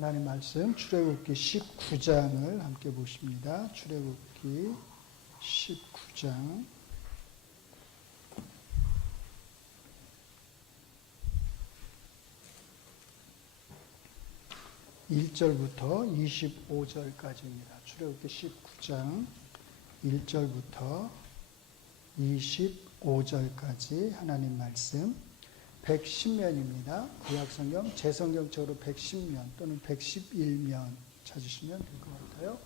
하나님 말씀 출애굽기 19장을 함께 보십니다. 출애굽기 19장 1절부터 25절까지입니다. 출애굽기 19장 1절부터 25절까지 하나님 말씀 110면입니다. 구약성경, 제성경적으로 110면 또는 111면 찾으시면 될 것 같아요.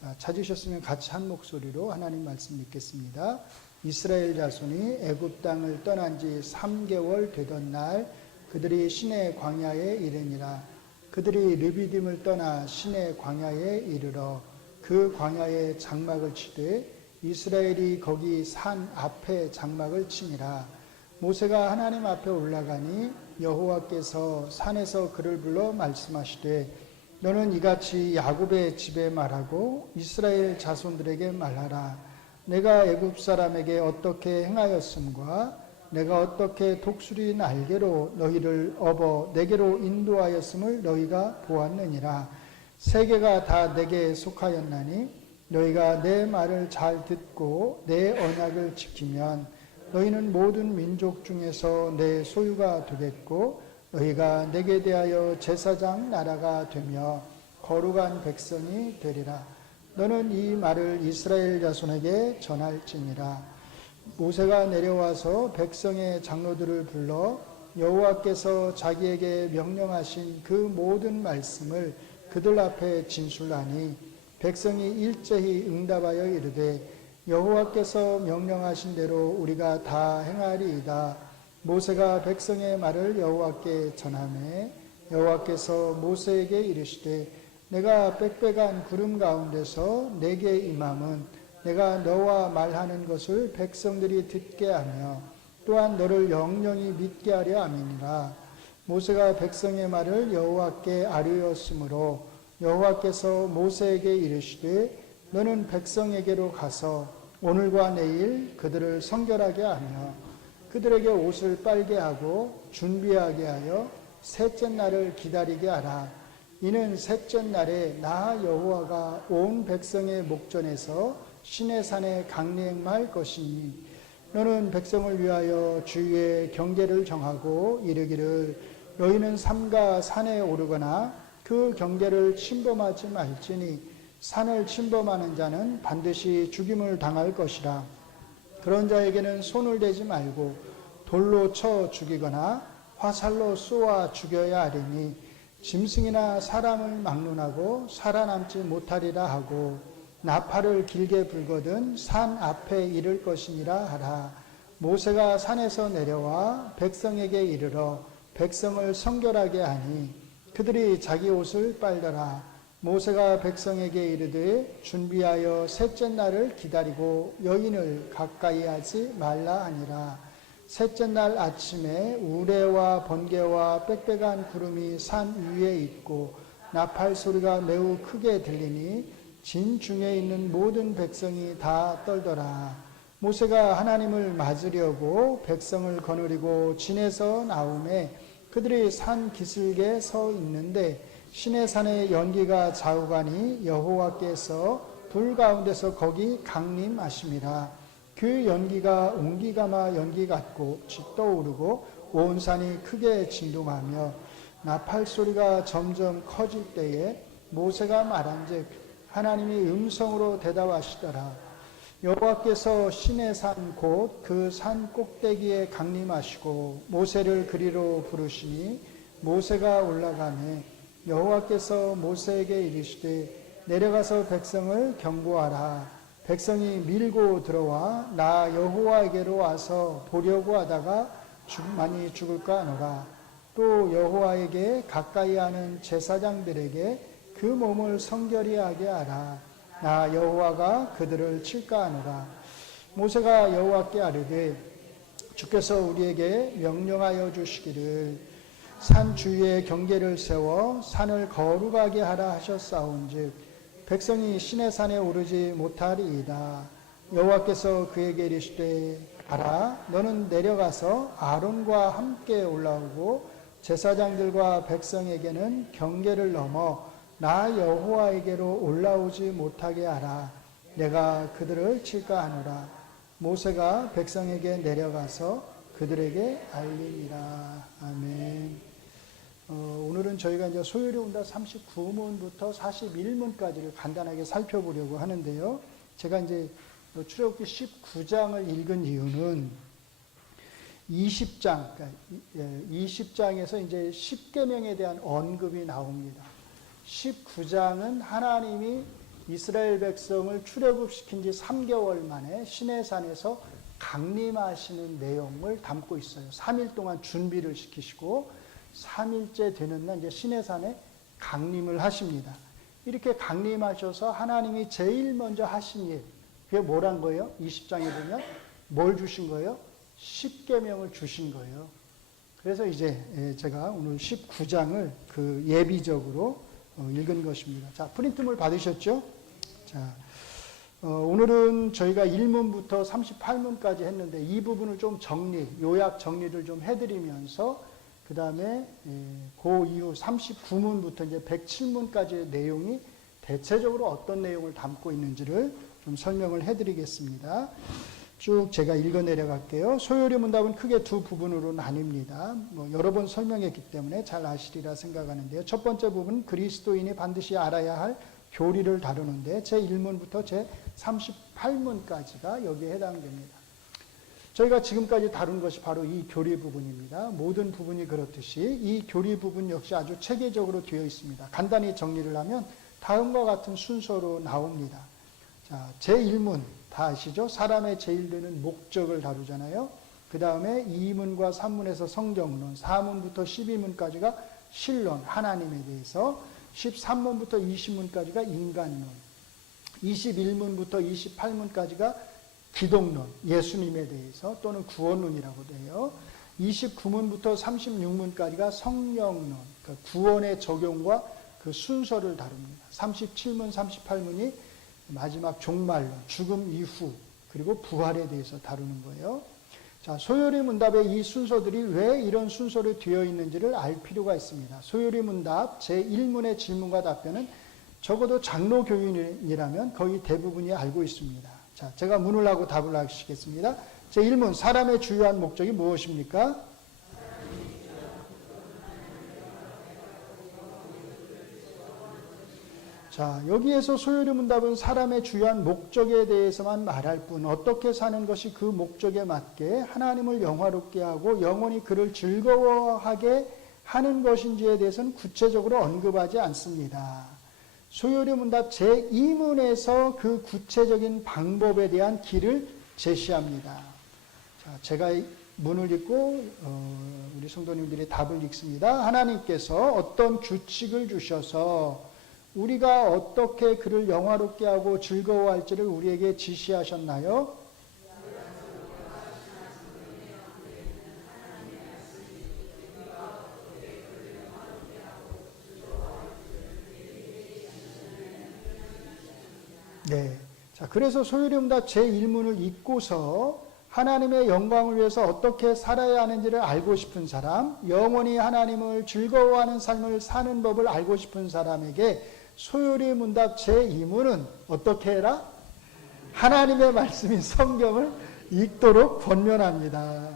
자, 찾으셨으면 같이 한 목소리로 하나님 말씀 읽겠습니다. 이스라엘 자손이 애굽 땅을 떠난 지 3개월 되던 날 그들이 시내 광야에 이르니라. 그들이 르비딤을 떠나 시내 광야에 이르러 그 광야에 장막을 치되 이스라엘이 거기 산 앞에 장막을 치니라. 모세가 하나님 앞에 올라가니 여호와께서 산에서 그를 불러 말씀하시되 너는 이같이 야곱의 집에 말하고 이스라엘 자손들에게 말하라. 내가 애굽 사람에게 어떻게 행하였음과 내가 어떻게 독수리 날개로 너희를 업어 내게로 인도하였음을 너희가 보았느니라. 세계가 다 내게 속하였나니 너희가 내 말을 잘 듣고 내 언약을 지키면 너희는 모든 민족 중에서 내 소유가 되겠고 너희가 내게 대하여 제사장 나라가 되며 거룩한 백성이 되리라. 너는 이 말을 이스라엘 자손에게 전할지니라. 모세가 내려와서 백성의 장로들을 불러 여호와께서 자기에게 명령하신 그 모든 말씀을 그들 앞에 진술하니 백성이 일제히 응답하여 이르되 여호와께서 명령하신 대로 우리가 다 행하리이다. 모세가 백성의 말을 여호와께 전하매 여호와께서 모세에게 이르시되 내가 빽빽한 구름 가운데서 내게 임함은 내가 너와 말하는 것을 백성들이 듣게 하며 또한 너를 영영히 믿게 하려 함이니라. 모세가 백성의 말을 여호와께 아뢰었으므로 여호와께서 모세에게 이르시되 너는 백성에게로 가서 오늘과 내일 그들을 성결하게 하며 그들에게 옷을 빨게 하고 준비하게 하여 셋째 날을 기다리게 하라. 이는 셋째 날에 나 여호와가 온 백성의 목전에서 시내산에 강림할 것이니 너는 백성을 위하여 주위에 경계를 정하고 이르기를 너희는 삼가 산에 오르거나 그 경계를 침범하지 말지니 산을 침범하는 자는 반드시 죽임을 당할 것이라. 그런 자에게는 손을 대지 말고 돌로 쳐 죽이거나 화살로 쏘아 죽여야 하리니 짐승이나 사람을 막론하고 살아남지 못하리라 하고 나팔을 길게 불거든 산 앞에 이를 것이니라 하라. 모세가 산에서 내려와 백성에게 이르러 백성을 성결하게 하니 그들이 자기 옷을 빨더라. 모세가 백성에게 이르되 준비하여 셋째 날을 기다리고 여인을 가까이 하지 말라 하니라. 셋째 날 아침에 우레와 번개와 빽빽한 구름이 산 위에 있고 나팔 소리가 매우 크게 들리니 진중에 있는 모든 백성이 다 떨더라. 모세가 하나님을 맞으려고 백성을 거느리고 진에서 나오매 그들이 산 기슭에 서 있는데 시내산의 연기가 좌우가니 여호와께서 불 가운데서 거기 강림하심이라. 그 연기가 옹기가마 연기 같고 떠오르고 온 산이 크게 진동하며 나팔 소리가 점점 커질 때에 모세가 말한즉 하나님이 음성으로 대답하시더라. 여호와께서 시내산 곧 그 산 꼭대기에 강림하시고 모세를 그리로 부르시니 모세가 올라가매 여호와께서 모세에게 이르시되 내려가서 백성을 경고하라. 백성이 밀고 들어와 나 여호와에게로 와서 보려고 하다가 많이 죽을까 하노라. 또 여호와에게 가까이 하는 제사장들에게 그 몸을 성결히 하게 하라. 나 여호와가 그들을 칠까 하노라. 모세가 여호와께 아뢰되 주께서 우리에게 명령하여 주시기를 산 주위에 경계를 세워 산을 거룩하게 하라 하셨사온즉 백성이 시내산에 오르지 못하리이다. 여호와께서 그에게 이르시되 가라. 너는 내려가서 아론과 함께 올라오고 제사장들과 백성에게는 경계를 넘어 나 여호와에게로 올라오지 못하게 하라. 내가 그들을 칠까 하노라. 모세가 백성에게 내려가서 그들에게 알리니라. 아멘. 오늘은 저희가 이제 소요리 문답 39문부터 41문까지를 간단하게 살펴보려고 하는데요. 제가 이제 출애굽기 19장을 읽은 이유는 20장, 그러니까 20장에서 이제 10계명에 대한 언급이 나옵니다. 19장은 하나님이 이스라엘 백성을 출애굽시킨 지 3개월 만에 시내산에서 강림하시는 내용을 담고 있어요. 3일 동안 준비를 시키시고 3일째 되는 날 이제 시내산에 강림을 하십니다. 이렇게 강림하셔서 하나님이 제일 먼저 하신 일, 그게 뭐란 거예요? 20장에 보면 뭘 주신 거예요? 10계명을 주신 거예요. 그래서 이제 제가 오늘 19장을 그 예비적으로 읽은 것입니다. 자, 프린트물 받으셨죠? 자, 오늘은 저희가 1문부터 38문까지 했는데 이 부분을 좀 요약 정리를 좀 해드리면서 그 다음에 그 이후 39문부터 이제 107문까지의 내용이 대체적으로 어떤 내용을 담고 있는지를 좀 설명을 해드리겠습니다. 쭉 제가 읽어 내려갈게요. 소요리 문답은 크게 두 부분으로 나뉩니다. 여러 번 설명했기 때문에 잘 아시리라 생각하는데요. 첫 번째 부분은 그리스도인이 반드시 알아야 할 교리를 다루는데 제1문부터 제38문까지가 여기에 해당됩니다. 저희가 지금까지 다룬 것이 바로 이 교리 부분입니다. 모든 부분이 그렇듯이 이 교리 부분 역시 아주 체계적으로 되어 있습니다. 간단히 정리를 하면 다음과 같은 순서로 나옵니다. 자, 제1문 다 아시죠? 사람의 제일 되는 목적을 다루잖아요. 그 다음에 2문과 3문에서 성경론, 4문부터 12문까지가 신론, 하나님에 대해서, 13문부터 20문까지가 인간론, 21문부터 28문까지가 기독론, 예수님에 대해서 또는 구원론이라고 돼요. 29문부터 36문까지가 성령론, 그러니까 구원의 적용과 그 순서를 다룹니다. 37문, 38문이 마지막 종말론, 죽음 이후, 그리고 부활에 대해서 다루는 거예요. 자, 소요리 문답의 이 순서들이 왜 이런 순서로 되어 있는지를 알 필요가 있습니다. 소요리 문답 제1문의 질문과 답변은 적어도 장로 교인이라면 거의 대부분이 알고 있습니다. 자, 제가 문을 하고 답을 하시겠습니다. 제1문, 사람의 주요한 목적이 무엇입니까? 자, 여기에서 소요리 문답은 사람의 주요한 목적에 대해서만 말할 뿐 어떻게 사는 것이 그 목적에 맞게 하나님을 영화롭게 하고 영원히 그를 즐거워하게 하는 것인지에 대해서는 구체적으로 언급하지 않습니다. 소요리 문답 제2문에서 그 구체적인 방법에 대한 길을 제시합니다. 자, 제가 문을 읽고 우리 성도님들이 답을 읽습니다. 하나님께서 어떤 규칙을 주셔서 우리가 어떻게 그를 영화롭게 하고 즐거워할지를 우리에게 지시하셨나요? 네. 자, 그래서 소요리 문답 제1문을 읽고서 하나님의 영광을 위해서 어떻게 살아야 하는지를 알고 싶은 사람, 영원히 하나님을 즐거워하는 삶을 사는 법을 알고 싶은 사람에게 소요리 문답 제2문은 어떻게 해라? 하나님의 말씀인 성경을 읽도록 권면합니다.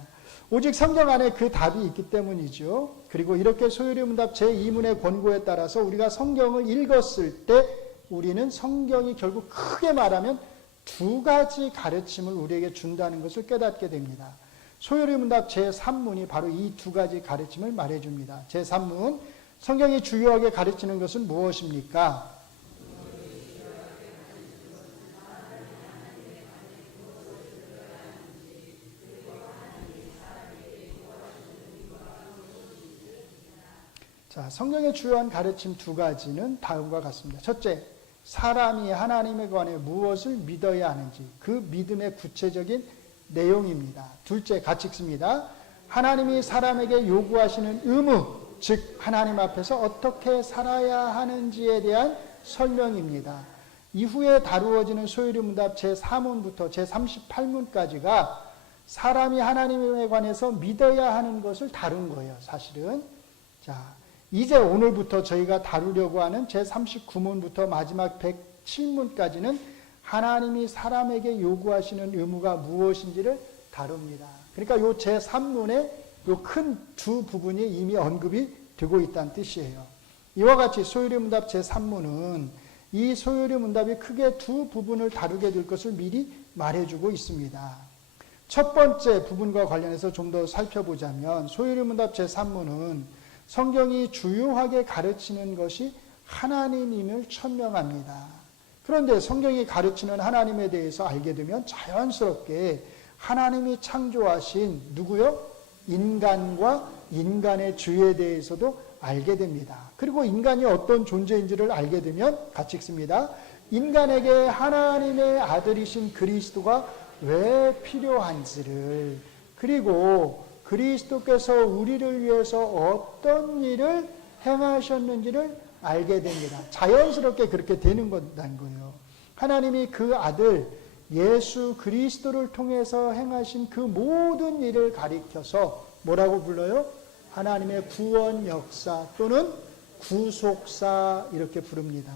오직 성경 안에 그 답이 있기 때문이죠. 그리고 이렇게 소요리 문답 제2문의 권고에 따라서 우리가 성경을 읽었을 때 우리는 성경이 결국 크게 말하면 두 가지 가르침을 우리에게 준다는 것을 깨닫게 됩니다. 소요리 문답 제3문이 바로 이 두 가지 가르침을 말해줍니다. 제3문, 성경이 주요하게 가르치는 것은 무엇입니까? 자, 성경의 주요한 가르침 두 가지는 다음과 같습니다. 첫째, 사람이 하나님에 관해 무엇을 믿어야 하는지 그 믿음의 구체적인 내용입니다. 둘째, 같이 읽습니다. 하나님이 사람에게 요구하시는 의무, 즉 하나님 앞에서 어떻게 살아야 하는지에 대한 설명입니다. 이후에 다루어지는 소요리 문답 제4문부터 제38문까지가 사람이 하나님에 관해서 믿어야 하는 것을 다룬 거예요. 사실은 자, 이제 오늘부터 저희가 다루려고 하는 제39문부터 마지막 107문까지는 하나님이 사람에게 요구하시는 의무가 무엇인지를 다룹니다. 그러니까 요 제3문에 요 큰 두 부분이 이미 언급이 되고 있다는 뜻이에요. 이와 같이 소요리 문답 제3문은 이 소요리 문답이 크게 두 부분을 다루게 될 것을 미리 말해주고 있습니다. 첫 번째 부분과 관련해서 좀 더 살펴보자면 소요리 문답 제3문은 성경이 주요하게 가르치는 것이 하나님임을 천명합니다. 그런데 성경이 가르치는 하나님에 대해서 알게 되면 자연스럽게 하나님이 창조하신 누구요? 인간과 인간의 죄에 대해서도 알게 됩니다. 그리고 인간이 어떤 존재인지를 알게 되면 같이 읽습니다. 인간에게 하나님의 아들이신 그리스도가 왜 필요한지를, 그리고 그리스도께서 우리를 위해서 어떤 일을 행하셨는지를 알게 됩니다. 자연스럽게 그렇게 되는 거란 거예요. 하나님이 그 아들 예수 그리스도를 통해서 행하신 그 모든 일을 가리켜서 뭐라고 불러요? 하나님의 구원 역사 또는 구속사 이렇게 부릅니다.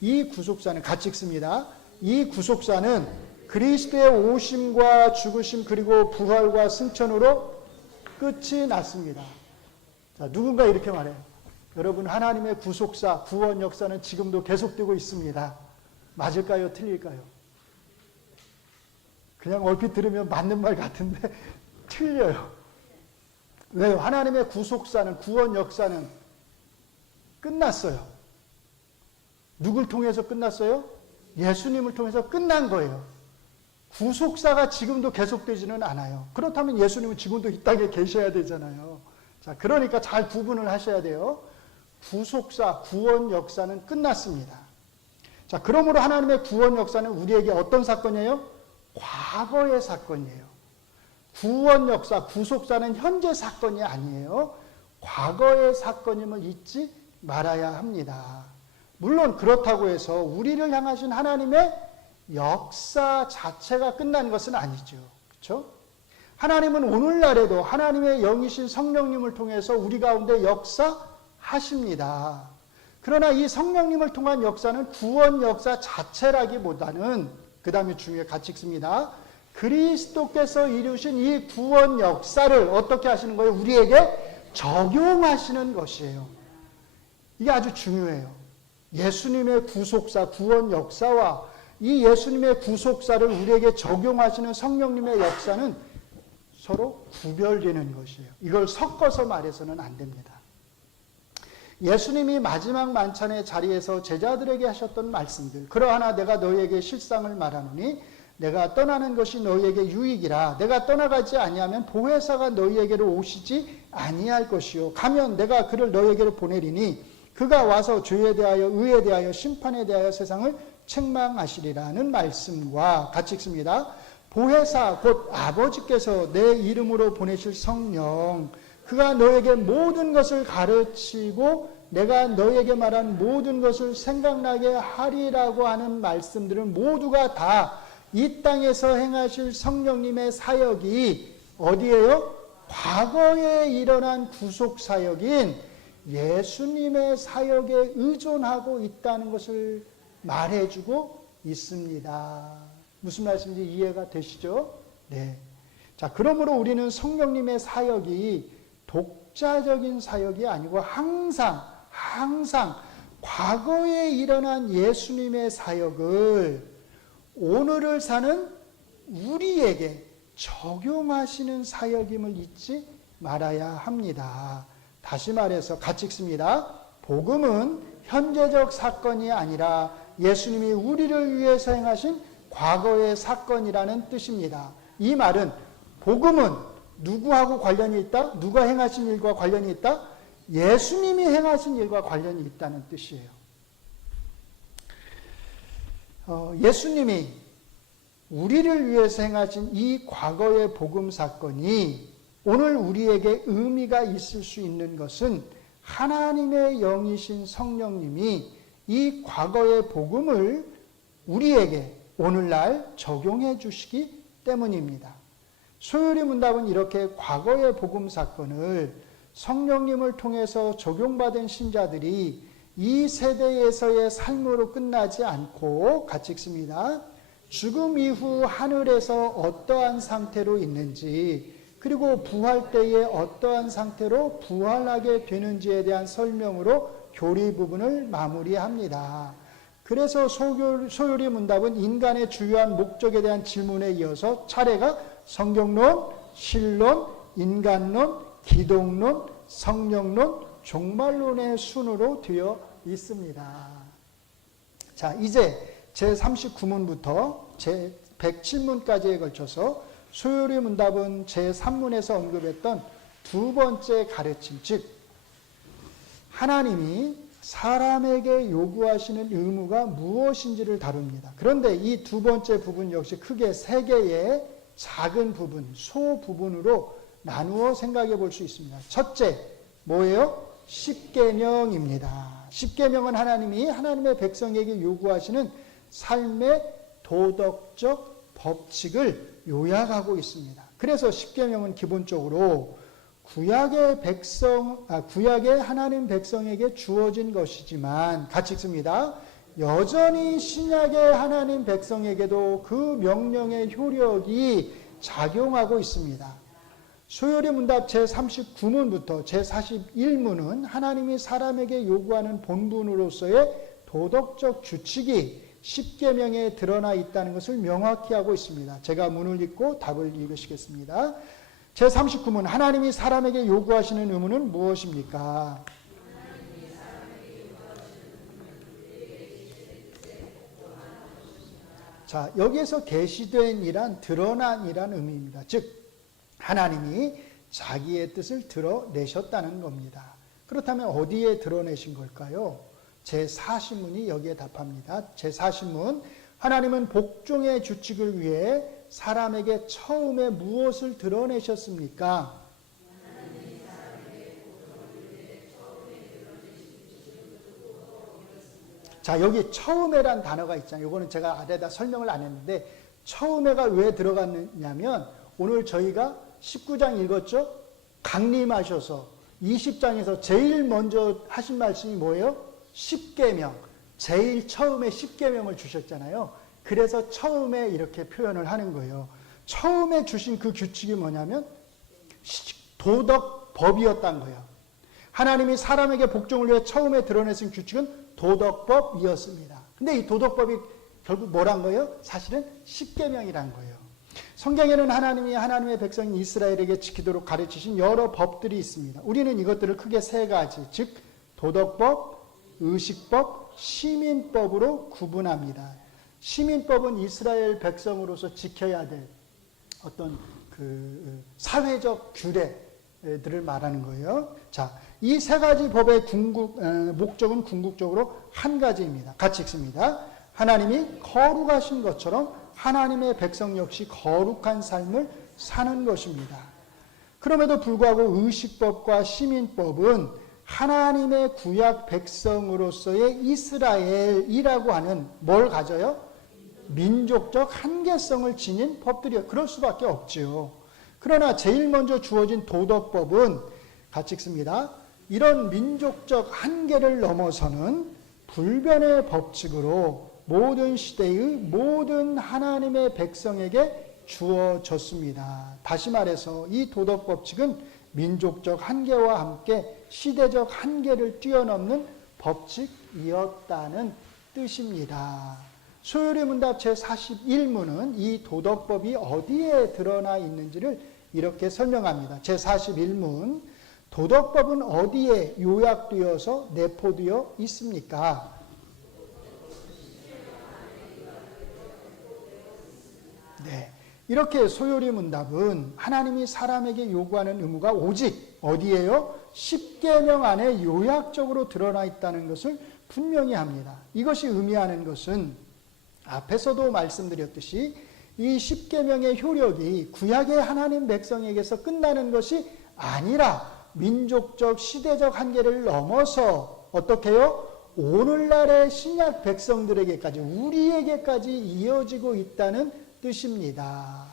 이 구속사는 같이 읽습니다. 이 구속사는 그리스도의 오심과 죽으심 그리고 부활과 승천으로 끝이 났습니다. 자, 누군가 이렇게 말해요. 여러분, 하나님의 구속사, 구원 역사는 지금도 계속되고 있습니다. 맞을까요? 틀릴까요? 그냥 얼핏 들으면 맞는 말 같은데 틀려요. 왜요? 하나님의 구속사는, 구원 역사는 끝났어요. 누굴 통해서 끝났어요? 예수님을 통해서 끝난 거예요. 구속사가 지금도 계속되지는 않아요. 그렇다면 예수님은 지금도 이 땅에 계셔야 되잖아요. 자, 그러니까 잘 구분을 하셔야 돼요. 구속사, 구원 역사는 끝났습니다. 자, 그러므로 하나님의 구원 역사는 우리에게 어떤 사건이에요? 과거의 사건이에요. 구원 역사, 구속사는 현재 사건이 아니에요. 과거의 사건임을 잊지 말아야 합니다. 물론 그렇다고 해서 우리를 향하신 하나님의 역사 자체가 끝난 것은 아니죠. 그렇죠? 하나님은 오늘날에도 하나님의 영이신 성령님을 통해서 우리 가운데 역사하십니다. 그러나 이 성령님을 통한 역사는 구원 역사 자체라기보다는, 그 다음에 중요해 같이 읽습니다. 그리스도께서 이루신 이 구원 역사를 어떻게 하시는 거예요? 우리에게 적용하시는 것이에요. 이게 아주 중요해요. 예수님의 구속사, 구원 역사와 이 예수님의 구속사를 우리에게 적용하시는 성령님의 역사는 서로 구별되는 것이에요. 이걸 섞어서 말해서는 안 됩니다. 예수님이 마지막 만찬의 자리에서 제자들에게 하셨던 말씀들, 그러하나 내가 너희에게 실상을 말하노니 내가 떠나는 것이 너희에게 유익이라. 내가 떠나가지 아니하면 보혜사가 너희에게로 오시지 아니할 것이요 가면 내가 그를 너희에게로 보내리니 그가 와서 죄에 대하여 의에 대하여 심판에 대하여 세상을 책망하시리라는 말씀과 같이 읽습니다. 보혜사 곧 아버지께서 내 이름으로 보내실 성령, 그가 너에게 모든 것을 가르치고 내가 너에게 말한 모든 것을 생각나게 하리라고 하는 말씀들은 모두가 다 이 땅에서 행하실 성령님의 사역이 어디예요? 과거에 일어난 구속 사역인 예수님의 사역에 의존하고 있다는 것을 말해주고 있습니다. 무슨 말씀인지 이해가 되시죠? 네. 자, 그러므로 우리는 성령님의 사역이 독자적인 사역이 아니고 항상 과거에 일어난 예수님의 사역을 오늘을 사는 우리에게 적용하시는 사역임을 잊지 말아야 합니다. 다시 말해서 같이 읽습니다. 복음은 현재적 사건이 아니라 예수님이 우리를 위해서 행하신 과거의 사건이라는 뜻입니다. 이 말은 복음은 누구하고 관련이 있다? 누가 행하신 일과 관련이 있다? 예수님이 행하신 일과 관련이 있다는 뜻이에요. 예수님이 우리를 위해서 행하신 이 과거의 복음 사건이 오늘 우리에게 의미가 있을 수 있는 것은 하나님의 영이신 성령님이 이 과거의 복음을 우리에게 오늘날 적용해 주시기 때문입니다. 소요리 문답은 이렇게 과거의 복음 사건을 성령님을 통해서 적용받은 신자들이 이 세대에서의 삶으로 끝나지 않고 같이 읽습니다. 죽음 이후 하늘에서 어떠한 상태로 있는지, 그리고 부활 때에 어떠한 상태로 부활하게 되는지에 대한 설명으로 교리 부분을 마무리합니다. 그래서 소요리 문답은 인간의 주요한 목적에 대한 질문에 이어서 차례가 성경론, 신론, 인간론, 기독론, 성령론, 종말론의 순으로 되어 있습니다. 자, 이제 제39문부터 제107문까지에 걸쳐서 소요리 문답은 제3문에서 언급했던 두 번째 가르침, 즉 하나님이 사람에게 요구하시는 의무가 무엇인지를 다룹니다. 그런데 이 두 번째 부분 역시 크게 세 개의 작은 부분, 소부분으로 나누어 생각해 볼 수 있습니다. 첫째, 뭐예요? 십계명입니다. 십계명은 하나님이 하나님의 백성에게 요구하시는 삶의 도덕적 법칙을 요약하고 있습니다. 그래서 십계명은 기본적으로 구약의 하나님 백성에게 주어진 것이지만 같이 읽습니다. 여전히 신약의 하나님 백성에게도 그 명령의 효력이 작용하고 있습니다. 소요리 문답 제39문부터 제41문은 하나님이 사람에게 요구하는 본분으로서의 도덕적 규칙이 십계명에 드러나 있다는 것을 명확히 하고 있습니다. 제가 문을 읽고 답을 읽으시겠습니다. 제39문, 하나님이 사람에게 요구하시는 의무는 무엇입니까? 자, 여기에서 계시된 이란 드러난 이란 의미입니다. 즉 하나님이 자기의 뜻을 드러내셨다는 겁니다. 그렇다면 어디에 드러내신 걸까요? 제40문이 여기에 답합니다. 제40문, 하나님은 복종의 규칙을 위해 사람에게 처음에 무엇을 드러내셨습니까? 자, 여기 처음에란 단어가 있잖아요. 이거는 제가 아래다 설명을 안 했는데 처음에가 왜 들어갔냐면 오늘 저희가 19장 읽었죠? 강림하셔서 20장에서 제일 먼저 하신 말씀이 뭐예요? 십계명. 제일 처음에 십계명을 주셨잖아요. 그래서 처음에 이렇게 표현을 하는 거예요. 처음에 주신 그 규칙이 뭐냐면 도덕법이었단 거예요. 하나님이 사람에게 복종을 위해 처음에 드러내신 규칙은 도덕법이었습니다. 근데 이 도덕법이 결국 뭐란 거예요? 사실은 십계명이란 거예요. 성경에는 하나님이 하나님의 백성인 이스라엘에게 지키도록 가르치신 여러 법들이 있습니다. 우리는 이것들을 크게 세 가지, 즉 도덕법, 의식법, 시민법으로 구분합니다. 시민법은 이스라엘 백성으로서 지켜야 될 어떤 그 사회적 규례들을 말하는 거예요. 자, 이 세 가지 법의 목적은 궁극적으로 한 가지입니다. 같이 읽습니다. 하나님이 거룩하신 것처럼 하나님의 백성 역시 거룩한 삶을 사는 것입니다. 그럼에도 불구하고 의식법과 시민법은 하나님의 구약 백성으로서의 이스라엘이라고 하는 뭘 가져요? 민족적 한계성을 지닌 법들이요. 그럴 수밖에 없지요. 그러나 제일 먼저 주어진 도덕법은 같이 읽습니다. 이런 민족적 한계를 넘어서는 불변의 법칙으로 모든 시대의 모든 하나님의 백성에게 주어졌습니다. 다시 말해서 이 도덕법칙은 민족적 한계와 함께 시대적 한계를 뛰어넘는 법칙이었다는 뜻입니다. 소요리 문답 제41문은 이 도덕법이 어디에 드러나 있는지를 이렇게 설명합니다. 제41문, 도덕법은 어디에 요약되어서 내포되어 있습니까? 네, 이렇게 소요리 문답은 하나님이 사람에게 요구하는 의무가 오직 어디에요? 십계명 안에 요약적으로 드러나 있다는 것을 분명히 합니다. 이것이 의미하는 것은 앞에서도 말씀드렸듯이 이 십계명의 효력이 구약의 하나님 백성에게서 끝나는 것이 아니라 민족적 시대적 한계를 넘어서 어떻게 해요? 오늘날의 신약 백성들에게까지 우리에게까지 이어지고 있다는 뜻입니다.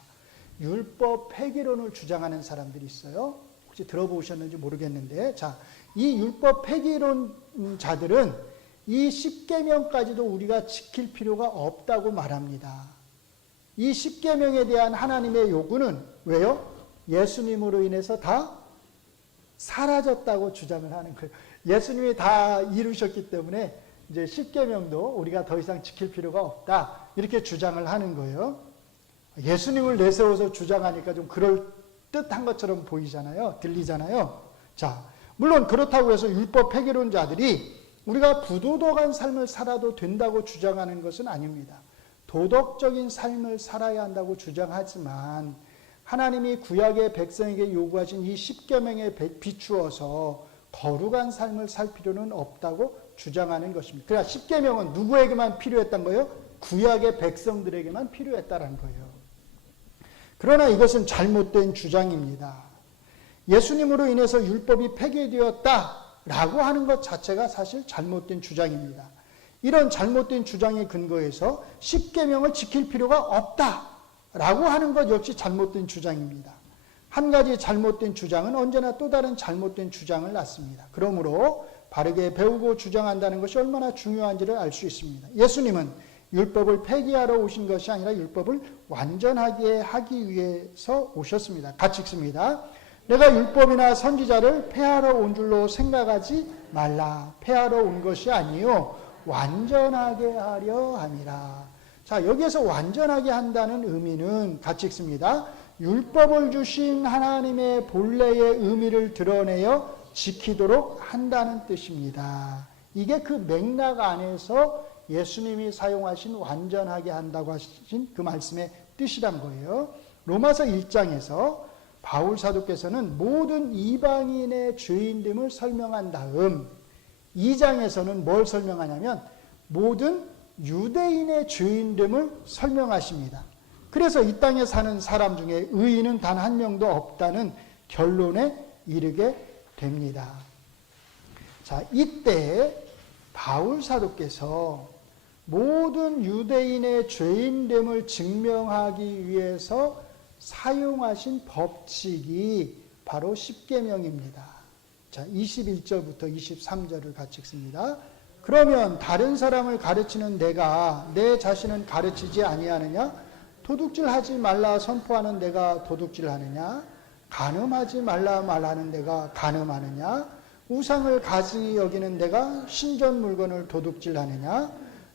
율법 폐기론을 주장하는 사람들이 있어요. 혹시 들어보셨는지 모르겠는데, 자, 이 율법 폐기론자들은 이 10계명까지도 우리가 지킬 필요가 없다고 말합니다. 이 10계명에 대한 하나님의 요구는 왜요? 예수님으로 인해서 다 사라졌다고 주장을 하는 거예요. 예수님이 다 이루셨기 때문에 이제 10계명도 우리가 더 이상 지킬 필요가 없다, 이렇게 주장을 하는 거예요. 예수님을 내세워서 주장하니까 좀 그럴 듯한 것처럼 보이잖아요. 들리잖아요. 자, 물론 그렇다고 해서 율법 폐기론자들이 우리가 부도덕한 삶을 살아도 된다고 주장하는 것은 아닙니다. 도덕적인 삶을 살아야 한다고 주장하지만 하나님이 구약의 백성에게 요구하신 이 10계명에 비추어서 거룩한 삶을 살 필요는 없다고 주장하는 것입니다. 그러니까 10계명은 누구에게만 필요했던 거예요? 구약의 백성들에게만 필요했다는 거예요. 그러나 이것은 잘못된 주장입니다. 예수님으로 인해서 율법이 폐기되었다라고 하는 것 자체가 사실 잘못된 주장입니다. 이런 잘못된 주장에 근거해서 10계명을 지킬 필요가 없다라고 하는 것 역시 잘못된 주장입니다. 한 가지 잘못된 주장은 언제나 또 다른 잘못된 주장을 낳습니다. 그러므로 바르게 배우고 주장한다는 것이 얼마나 중요한지를 알 수 있습니다. 예수님은 율법을 폐기하러 오신 것이 아니라 율법을 완전하게 하기 위해서 오셨습니다. 같이 읽습니다. 내가 율법이나 선지자를 폐하러 온 줄로 생각하지 말라. 폐하러 온 것이 아니요 완전하게 하려 함이라. 자, 여기에서 완전하게 한다는 의미는 같이 읽습니다. 율법을 주신 하나님의 본래의 의미를 드러내어 지키도록 한다는 뜻입니다. 이게 그 맥락 안에서 예수님이 사용하신 완전하게 한다고 하신 그 말씀의 뜻이란 거예요. 로마서 1장에서 바울 사도께서는 모든 이방인의 죄인됨을 설명한 다음 2장에서는 뭘 설명하냐면 모든 유대인의 죄인됨을 설명하십니다. 그래서 이 땅에 사는 사람 중에 의인은 단 한 명도 없다는 결론에 이르게 됩니다. 자, 이때 바울 사도께서 모든 유대인의 죄인됨을 증명하기 위해서 사용하신 법칙이 바로 10계명입니다. 자, 21절부터 23절을 같이 읽습니다. 그러면 다른 사람을 가르치는 내가 내 자신은 가르치지 아니하느냐? 도둑질하지 말라 선포하는 내가 도둑질하느냐? 간음하지 말라 말하는 내가 간음하느냐? 우상을 가지 여기는 내가 신전 물건을 도둑질하느냐?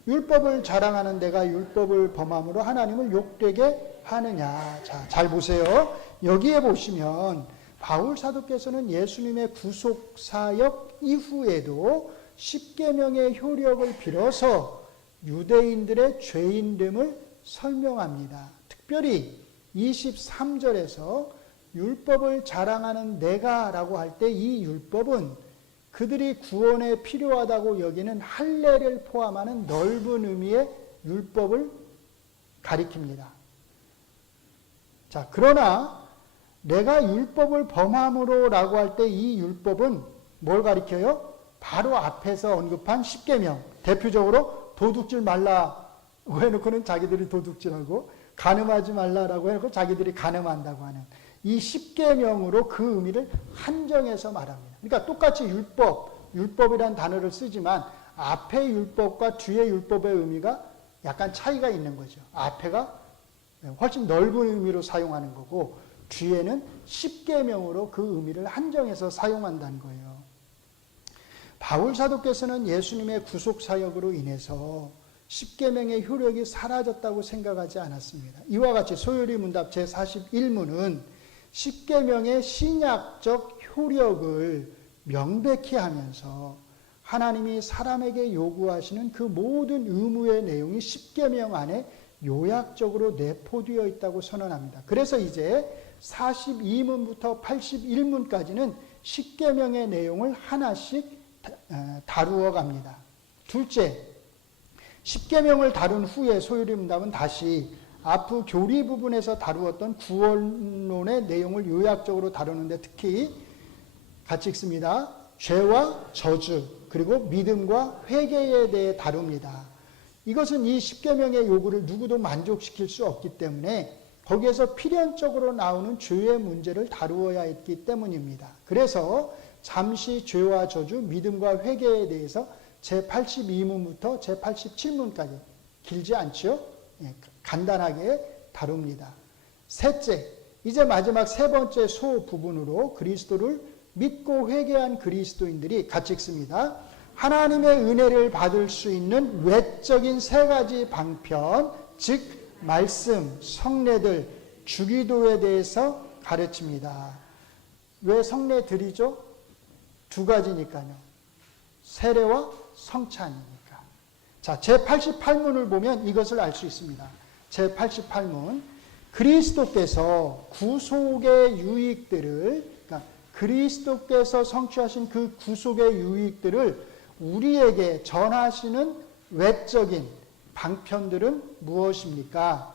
율법을 자랑하는 내가 율법을 범함으로 하나님을 욕되게 하느냐. 자, 잘 보세요. 여기에 보시면 바울 사도께서는 예수님의 구속사역 이후에도 10계명의 효력을 빌어서 유대인들의 죄인됨을 설명합니다. 특별히 23절에서 율법을 자랑하는 내가라고 할 때 이 율법은 그들이 구원에 필요하다고 여기는 할례를 포함하는 넓은 의미의 율법을 가리킵니다. 자, 그러나 내가 율법을 범함으로 라고 할 때 이 율법은 뭘 가리켜요? 바로 앞에서 언급한 10계명, 대표적으로 도둑질 말라고 해놓고는 자기들이 도둑질하고 간음하지 말라라고 해놓고 자기들이 간음한다고 하는 이 10계명으로 그 의미를 한정해서 말합니다. 그러니까 똑같이 율법이란 단어를 쓰지만 앞의 율법과 뒤의 율법의 의미가 약간 차이가 있는 거죠. 앞에가 훨씬 넓은 의미로 사용하는 거고 뒤에는 10계명으로 그 의미를 한정해서 사용한다는 거예요. 바울 사도께서는 예수님의 구속 사역으로 인해서 10계명의 효력이 사라졌다고 생각하지 않았습니다. 이와 같이 소요리 문답 제41문은 10계명의 신약적 효력을 명백히 하면서 하나님이 사람에게 요구하시는 그 모든 의무의 내용이 10계명 안에 요약적으로 내포되어 있다고 선언합니다. 그래서 이제 42문부터 81문까지는 10계명의 내용을 하나씩 다루어 갑니다. 둘째, 10계명을 다룬 후에 소요리 문답은 다시 앞의 교리 부분에서 다루었던 구원론의 내용을 요약적으로 다루는데 특히 같이 읽습니다. 죄와 저주 그리고 믿음과 회개에 대해 다룹니다. 이것은 이 10계명의 요구를 누구도 만족시킬 수 없기 때문에 거기에서 필연적으로 나오는 죄의 문제를 다루어야 했기 때문입니다. 그래서 잠시 죄와 저주, 믿음과 회개에 대해서 제82문부터 제87문까지 길지 않죠? 간단하게 다룹니다. 셋째, 이제 마지막 세 번째 소 부분으로 그리스도를 믿고 회개한 그리스도인들이 같이 읽습니다. 하나님의 은혜를 받을 수 있는 외적인 세 가지 방편, 즉 말씀, 성례들, 주기도에 대해서 가르칩니다. 왜 성례 드리죠? 두 가지니까요. 세례와 성찬이니까. 자, 제88문을 보면 이것을 알 수 있습니다. 제88문. 그리스도께서 구속의 유익들을, 그러니까 그리스도께서 성취하신 그 구속의 유익들을 우리에게 전하시는 외적인 방편들은 무엇입니까?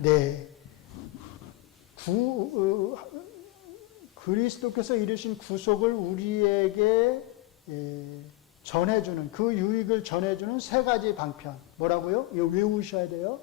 네. 그리스도께서 이루신 구속을 우리에게 전해주는, 그 유익을 전해주는 세 가지 방편. 뭐라고요? 이거 외우셔야 돼요.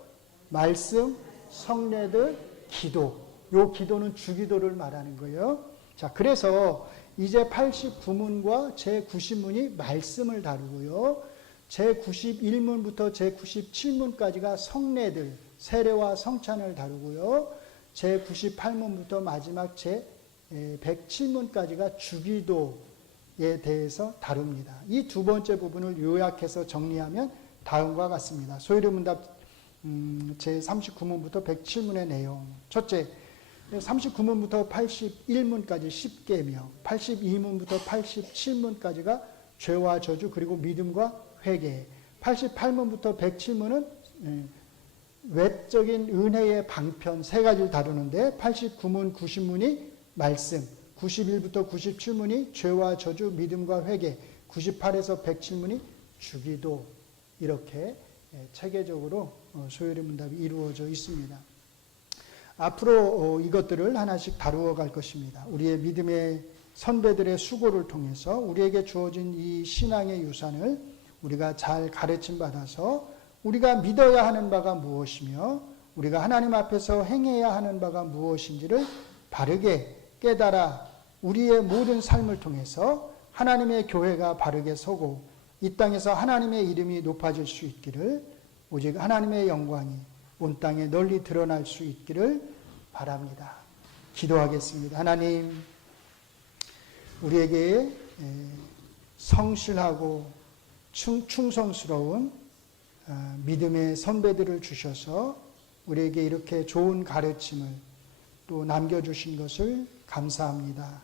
말씀, 성례들, 기도. 요 기도는 주기도를 말하는 거예요. 자, 그래서 이제 89문과 제90문이 말씀을 다루고요. 제91문부터 제97문까지가 성례들, 세례와 성찬을 다루고요. 제98문부터 마지막 제107문까지가 주기도에 대해서 다룹니다. 이 두 번째 부분을 요약해서 정리하면 다음과 같습니다. 소요리문답 제39문부터 107문의 내용. 첫째, 39문부터 81문까지 10계명, 82문부터 87문까지가 죄와 저주 그리고 믿음과 회개, 88문부터 107문은 외적인 은혜의 방편 세 가지를 다루는데 89문, 90문이 말씀, 91부터 97문이 죄와 저주, 믿음과 회개, 98에서 107문이 주기도, 이렇게 체계적으로 소요리 문답이 이루어져 있습니다. 앞으로 이것들을 하나씩 다루어 갈 것입니다. 우리의 믿음의 선배들의 수고를 통해서 우리에게 주어진 이 신앙의 유산을 우리가 잘 가르침 받아서 우리가 믿어야 하는 바가 무엇이며 우리가 하나님 앞에서 행해야 하는 바가 무엇인지를 바르게 깨달아 우리의 모든 삶을 통해서 하나님의 교회가 바르게 서고 이 땅에서 하나님의 이름이 높아질 수 있기를, 오직 하나님의 영광이 온 땅에 널리 드러날 수 있기를 바랍니다. 기도하겠습니다. 하나님, 우리에게 성실하고 충성스러운 믿음의 선배들을 주셔서 우리에게 이렇게 좋은 가르침을 또 남겨주신 것을 감사합니다.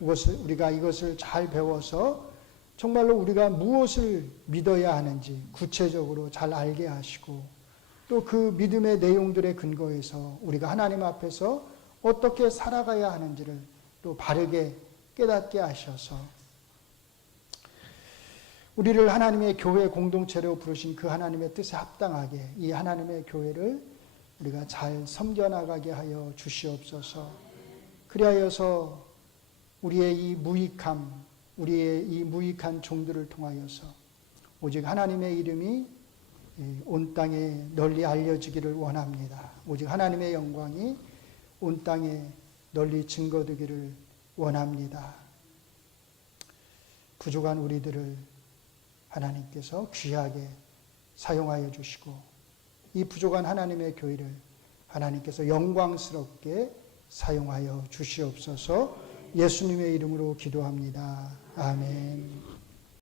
우리가 이것을 잘 배워서 정말로 우리가 무엇을 믿어야 하는지 구체적으로 잘 알게 하시고 또 그 믿음의 내용들의 근거에서 우리가 하나님 앞에서 어떻게 살아가야 하는지를 또 바르게 깨닫게 하셔서 우리를 하나님의 교회 공동체로 부르신 그 하나님의 뜻에 합당하게 이 하나님의 교회를 우리가 잘 섬겨나가게 하여 주시옵소서. 그리하여서 우리의 이 무익한 종들을 통하여서 오직 하나님의 이름이 온 땅에 널리 알려지기를 원합니다. 오직 하나님의 영광이 온 땅에 널리 증거되기를 원합니다. 부족한 우리들을 하나님께서 귀하게 사용하여 주시고 이 부족한 하나님의 교회를 하나님께서 영광스럽게 사용하여 주시옵소서. 예수님의 이름으로 기도합니다. 아멘.